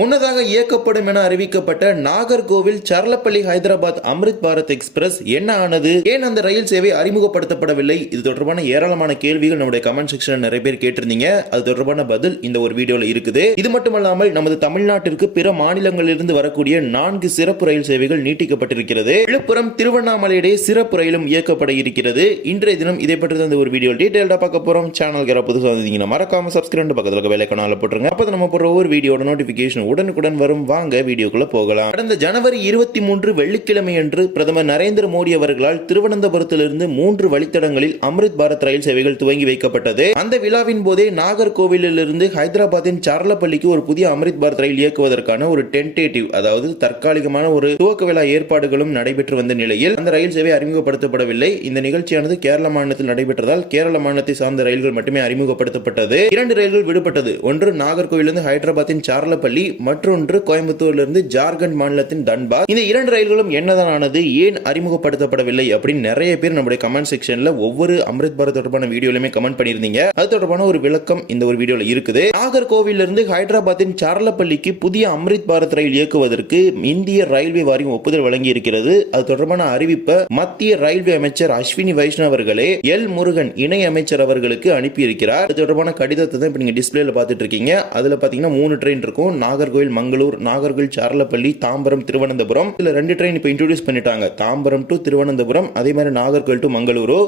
முன்னதாக இயக்கப்படும் என அறிவிக்கப்பட்ட நாகர்கோவில் சர்லப்பள்ளி ஹைதராபாத் அம்ரித் பாரத் எக்ஸ்பிரஸ் என்ன ஆனது? ஏன் அந்த ரயில் சேவை அறிமுகப்படுத்தப்படவில்லை? இது தொடர்பான ஏராளமான கேள்விகள் நம்முடைய கமெண்ட் செக்ஷன் நிறைய பேர் கேட்டிருந்தீங்க. அது தொடர்பான பதில் இந்த ஒரு வீடியோல இருக்குது. இது மட்டுமல்லாமல் நமது தமிழ்நாட்டிற்கு பிற மாநிலங்களிலிருந்து வரக்கூடிய நான்கு சிறப்பு ரயில் சேவைகள் நீட்டிக்கப்பட்டிருக்கிறது. விழுப்புரம் திருவண்ணாமலை இடையே சிறப்பு ரயிலும் இயக்கப்பட இருக்கிறது. இன்றைய தினம் இதை பற்றி அந்த ஒரு வீடியோ டீடைல்டா பார்க்க போறோம். சேனல் புதுசாக இருந்தீங்கன்னா மறக்காம சப்ஸ்கிரைப் பக்கத்தில் இருக்க வேலை கனால போட்டுருங்க. அப்போ நம்ம போடுற ஒவ்வொரு வீடியோட நோட்டிபிகேஷன் உடனுக்குடன் வரும். வாங்க வீடியோக்குள்ள போகலாம். கடந்த ஜனவரி இருபத்தி மூன்று வெள்ளிக்கிழமை அன்று பிரதமர் நரேந்திர மோடி அவர்களால் திருவனந்தபுரத்திலிருந்து மூன்று வழித்தடங்களில் அம்ரித் பாரத் ரயில் சேவைகள் துவங்கி வைக்கப்பட்டது. அந்த விழாவின் போதே நாகர்கோவிலிருந்து ஹைதராபாத்தின் சார்லப்பள்ளிக்கு ஒரு புதிய அம்ரித் பாரத் ரயில் இயக்குவதற்கான ஒரு டென்டேட்டிவ் அதாவது தற்காலிகமான ஒரு துவக்க விழா ஏற்பாடுகளும் நடைபெற்று வந்த நிலையில் அந்த ரயில் சேவை அறிமுகப்படுத்தப்படவில்லை. இந்த நிகழ்ச்சியானது கேரள மாநிலத்தில் நடைபெற்றதால் கேரள மாநிலத்தை சார்ந்த ரயில்கள் மட்டுமே அறிமுகப்படுத்தப்பட்டது. இரண்டு ரயில்கள் விடுபட்டது. ஒன்று நாகர்கோவிலிருந்து ஹைதராபாத்தின் சார்லப்பள்ளி மற்றொன்று கோயம்புத்தூரிலிருந்து ஜார்க்கண்ட் மாநிலத்தின் தன்பாத் இந்த இரண்டு ரயில்களும் என்னதான் ஆனது ஏன் அறிமுகப்படுத்தப்படவில்லை? அப்படின்னு நிறைய பேர் நம்முடைய கமெண்ட் செக்ஷன்ல ஒவ்வொரு அமிர்த் பாரத் தொடர்பான வீடியோலயுமே கமெண்ட் பண்ணியிருந்தீங்க. அது தொடர்பான ஒரு விளக்கம் இந்த ஒரு வீடியோல இருக்குது. நாகர்கோவிலிருந்து ஹைதராபாத்தின் சார்லப்பள்ளிக்கு புதிய அம்ரித் பாரத் ரயில் இயக்குவதற்கு இந்திய ரயில்வே வாரியம் ஒப்புதல் வழங்கி இருக்கிறது அது தொடர்பான அறிவிப்பை மத்திய ரயில்வே அமைச்சர் அஸ்வினி வைஷ்ணவ் அவர்களே எல் முருகன் இணை அமைச்சர் அவர்களுக்கு அனுப்பியிருக்கிறார். அது தொடர்பான கடிதத்தை தான் இப்போ நீங்க டிஸ்பிளேல பார்த்துட்டு இருக்கீங்க. அதுல பாத்தீங்கன்னா மூணு ட்ரெயின் இருக்கும். நாகர்கோவில் மங்களூர் நாகர்கோவில் சாரலப்பள்ளி தாம்பரம் திருவனந்தபுரம். இதுல ரெண்டு ட்ரெயின் இப்போ இன்ட்ரோடியூஸ் பண்ணிட்டாங்க. தாம்பரம் டு திருவனந்தபுரம் அதே மாதிரி நாகர்கோவில் டு மங்களூரு.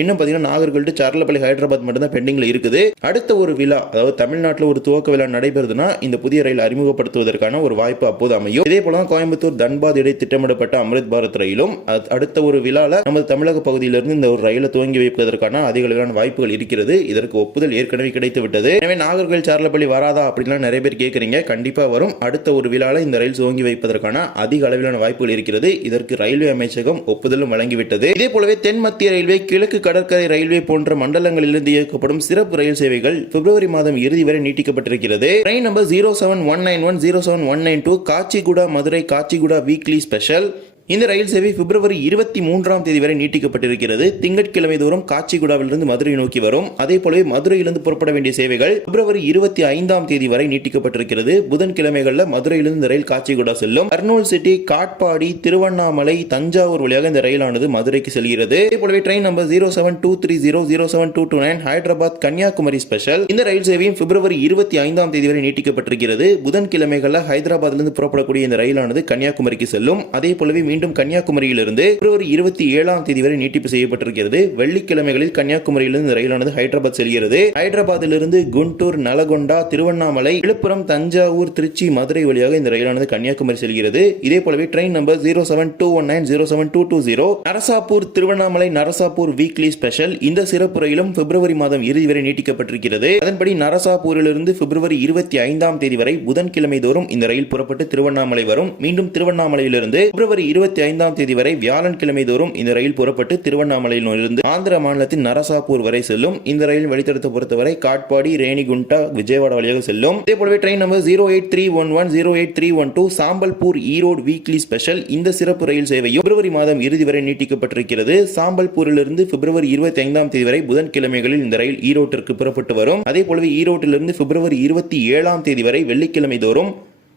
இன்னும் பார்த்தீங்கன்னா நாகர்கோவில் டு சார்லப்பள்ளி ஹைதராபாத் மட்டும்தான் பெண்டிங்கில் இருக்குது. அடுத்த ஒரு விழா அதாவது தமிழ்நாட்டில் ஒரு துவக்க விழா நடைபெறுதுன்னா இந்த புதிய ரயில் அறிமுகப்படுத்துவதற்கான ஒரு வாய்ப்பு அப்போது அமையும். இதே போல தான் கோயம்புத்தூர் தன்பாத் இடை திட்டமிடப்பட்ட அமிர்த் பாரத் ரயிலும் அடுத்த ஒரு விழால நமது தமிழக பகுதியிலிருந்து இந்த ஒரு ரயிலை துவங்கி வைப்பதற்கான அதிக அளவிலான வாய்ப்புகள் இருக்கிறது. இதற்கு ஒப்புதல் ஏற்கனவே கிடைத்து விட்டது எனவே நாகர்கோவில் சார்லப்பள்ளி வராதா அப்படின்லாம் நிறைய பேர் கேட்குறீங்க கண்டிப்பா வரும். அடுத்த ஒரு விழால இந்த ரயில் துவங்கி வைப்பதற்கான அதிக அளவிலான வாய்ப்புகள் இருக்கிறது. இதற்கு ரயில்வே அமைச்சகம் ஒப்புதலும் வழங்கிவிட்டது. இதே போலவே தென் மத்திய ரயில்வே கிழக்கு கடற்கரை ரயில்வே போன்ற மண்டலங்களிலிருந்து இயக்கப்படும் சிறப்பு ரயில் சேவைகள் பிப்ரவரி மாதம் இறுதி வரை நீட்டிக்கப்பட்டிருக்கிறது. Train number zero seven one nine one zero seven one nine two Kacheguda Madurai Kacheguda weekly special இந்த ரயில் சேவை பிப்ரவரி இருபத்தி மூன்றாம் தேதி வரை நீட்டிக்கப்பட்டிருக்கிறது. திங்கட்கிழமை தோறும் காச்சிகுடாவிலிருந்து மதுரை நோக்கி வரும். அதே போலவே மதுரையிலிருந்து புறப்பட வேண்டிய சேவைகள் பிப்ரவரி இருபத்தி ஐந்தாம் தேதி வரை நீட்டிக்கப்பட்டிருக்கிறது. புதன்கிழமைகளில் மதுரையிலிருந்து ரயில் காச்சிகுடா செல்லும். கர்னூல் சிட்டி காட்பாடி திருவண்ணாமலை தஞ்சாவூர் வழியாக இந்த ரயிலானது மதுரைக்கு செல்கிறது. அதே போலவே train number zero seven two three zero zero seven two two nine Hyderabad Kanyakumari special. இந்த ரயில் சேவையும் பிப்ரவரி இருபத்தி ஐந்தாம் தேதி வரை நீட்டிக்கப்பட்டிருக்கிறது. புதன்கிழமைகளில் ஹைதராபாத்திலிருந்து புறப்படக்கூடிய இந்த ரயிலானது கன்னியாகுமரிக்கு செல்லும். அதே போலவே மீண்டும் கன்னியாகுமரியிலிருந்து பிப்ரவரி இருபத்தி ஏழாம் தேதி வரை நீட்டிப்பு செய்யப்பட்டிருக்கிறது. வெள்ளிக்கிழமைகளில் கன்னியாகுமரியிலிருந்து ரயிலானது ஹைதராபாத் செல்கிறது. ஹைதராபாத்திலிருந்து குண்டூர் நலகொண்டா திருவண்ணாமலை விழுப்புரம் தஞ்சாவூர் திருச்சி மதுரை வழியாக இந்த ரயிலானது கன்னியாகுமரி செல்கிறது. இதே போலவே train number zero seven two one nine zero seven two two zero Narasapur Tiruvannamalai Narasapur weekly special இந்த சிறப்பு ரயிலும் பிப்ரவரி மாதம் இறுதி வரை நீட்டிக்கப்பட்டிருக்கிறது. அதன்படி நரசாப்பூரிலிருந்து பிப்ரவரி இருபத்தி ஐந்தாம் தேதி வரை புதன்கிழமை தோறும் இந்த ரயில் புறப்பட்டு திருவண்ணாமலை வரும். மீண்டும் திருவண்ணாமலையிலிருந்து பிப்ரவரி இருபத்தி ஐந்தாம் தேதி வரை வியாழன்கிழமை தோறும் இந்த ரயில் புறப்பட்டு திருவண்ணாமலையிலிருந்து ஆந்திர மாநிலத்தின் நரசாப்பூர் வரை செல்லும். இந்த ரயில் வழித்தடத்தை பொறுத்தவரை காட்பாடி ரேணிகுண்டா விஜயவாடா வழியாக செல்லும். இதே போலவே train number zero eight three one one zero eight three one two Sambalpur Erode weekly special இந்த சிறப்பு ரயில் சேவையும் பிப்ரவரி மாதம் இறுதி வரை நீட்டிக்கப்பட்டிருக்கிறது. சாம்பல்பூரிலிருந்து பிப்ரவரி இருபத்தி ஐந்தாம் தேதி வரை புதன்கிழமைகளில் இந்த ரயில் ஈரோட்டிற்கு புறப்பட்டு வரும். அதே போலவே ஈரோட்டிலிருந்து பிப்ரவரி இருபத்தி ஏழாம் தேதி வரை வெள்ளிக்கிழமை தோறும்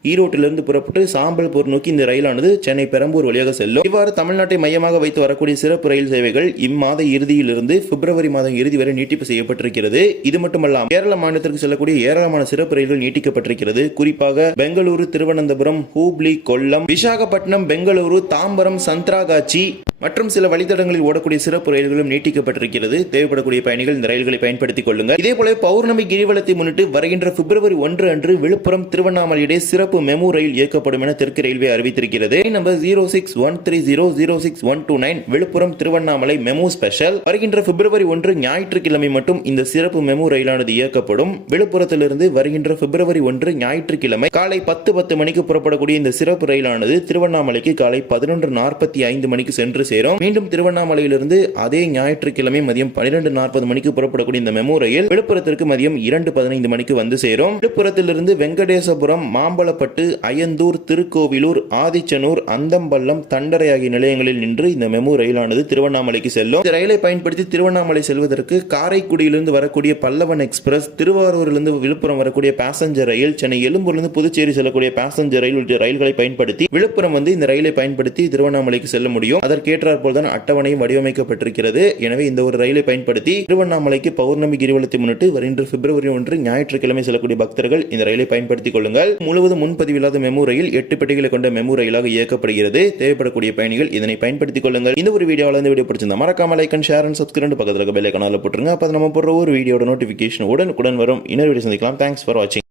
ஈரோட்டிலிருந்து புறப்பட்டு சாம்பல்பூர் நோக்கி இந்த ரயிலானது சென்னை பெரம்பூர் வழியாக செல்லும். இவ்வாறு தமிழ்நாட்டை மையமாக வைத்து வரக்கூடிய சிறப்பு ரயில் சேவைகள் இம்மாத இறுதியிலிருந்து பிப்ரவரி மாதம் இறுதி வரை நீட்டிப்பு செய்யப்பட்டிருக்கிறது. இது மட்டுமல்லாமல் கேரள மாநிலத்திற்கு செல்லக்கூடிய ஏராளமான சிறப்பு ரயில்கள் நீட்டிக்கப்பட்டிருக்கிறது. குறிப்பாக பெங்களூரு திருவனந்தபுரம் ஹூப்ளி கொல்லம் விசாகப்பட்டினம் பெங்களூரு தாம்பரம் சந்த்ராகாச்சி மற்றும் சில வழித்தடங்களில் ஓடக்கூடிய சிறப்பு ரயில்களும் நீட்டிக்கப்பட்டிருக்கிறது. தேவைப்படக்கூடிய பயணிகள் இந்த ரயில்களை பயன்படுத்திக் கொள்ளுங்கள். இதே போல பௌர்ணமி கிரிவலத்தை முன்னிட்டு வருகின்ற பிப்ரவரி ஒன்று அன்று விழுப்புரம் திருவண்ணாமலை இடையே சிறப்பு மெமு ரயில் இயக்கப்படும் என தெற்கு ரயில்வே அறிவித்திருக்கிறது. Number zero six one three zero zero six one two nine Villupuram Tiruvannamalai MEMU special. வருகின்ற பிப்ரவரி ஒன்று ஞாயிற்றுக்கிழமை மட்டும் இந்த சிறப்பு மெமு ரயிலானது இயக்கப்படும். விழுப்புரத்திலிருந்து வருகின்ற பிப்ரவரி ஒன்று ஞாயிற்றுக்கிழமை காலை பத்து பத்து மணிக்கு புறப்படக்கூடிய இந்த சிறப்பு ரயிலானது திருவண்ணாமலைக்கு காலை பதினொன்று நாற்பத்தி ஐந்து மணிக்கு சென்று சேரும் மீண்டும் திருவண்ணாமலையிலிருந்து அதே ஞாயிற்றுக்கிழமை மதியம் பன்னிரண்டு நாற்பது மணிக்கு புறப்படக்கூடிய இந்த மெமோ ரயில் விழுப்புரத்திற்கு மதியம் இரண்டு பதினைந்து மணிக்கு வந்து சேரும். விழுப்புரத்திலிருந்து வெங்கடேசபுரம் மாம்பலப்பட்டு அயந்தூர் திருக்கோவிலூர் ஆதிச்சனூர் அந்தம்பள்ளம் தண்டரை ஆகிய நிலையங்களில் நின்று இந்த மெமு ரயிலானது திருவண்ணாமலைக்கு செல்லும். இந்த ரயிலை பயன்படுத்தி திருவண்ணாமலை செல்வதற்கு காரைக்குடியிலிருந்து வரக்கூடிய பல்லவன் எக்ஸ்பிரஸ் திருவாரூரிலிருந்து விழுப்புரம் வரக்கூடிய பேசஞ்சர் ரயில் சென்னை எழும்பூர்லேருந்து புதுச்சேரி செல்லக்கூடிய பேசஞ்சர் ரயில் உள்ளிட்ட ரயில்களை பயன்படுத்தி விழுப்புரம் வந்து இந்த ரயிலை பயன்படுத்தி திருவண்ணாமலைக்கு செல்ல முடியும். அதற்கேற்ற போல் தான் அட்டவணையும் வடிவமைக்கப்பட்டிருக்கிறது. எனவே இந்த ஒரு ரயிலை பயன்படுத்தி திருவண்ணாமலைக்கு பௌர்ணமி கிரிவலத்தை முன்னிட்டு வருகின்ற பிப்ரவரி ஒன்று ஞாயிற்றுக்கிழமை செல்லக்கூடிய பக்தர்கள் இந்த ரயிலை பயன்படுத்திக் கொள்ளுங்கள். முழுவதும் முன்பதிவில்லாத மெமு ரயில் எட்டு பெட்டிகளை கொண்ட மெமு ரயிலாக இயக்கப்படுகிறது. தேவைப்படக்கூடிய பயணிகள் இதனை பயன்படுத்திக் கொள்ளுங்கள். இந்த ஒரு வீடியோவில் இந்த வீடியோ பிடிச்சிருந்தா மறக்காம like and share and subscribe பக்கத்தில் பெல் ஐக்கானில் போட்டுருங்க. அப்போ நம்ம போடுற ஒரு வீடியோட நோட்டிஃபிகேஷன் உடனுக்குடன் வரும். இன்னொரு வீடியோ சந்திக்கலாம். தேங்க்ஸ் ஃபார் வாட்சிங்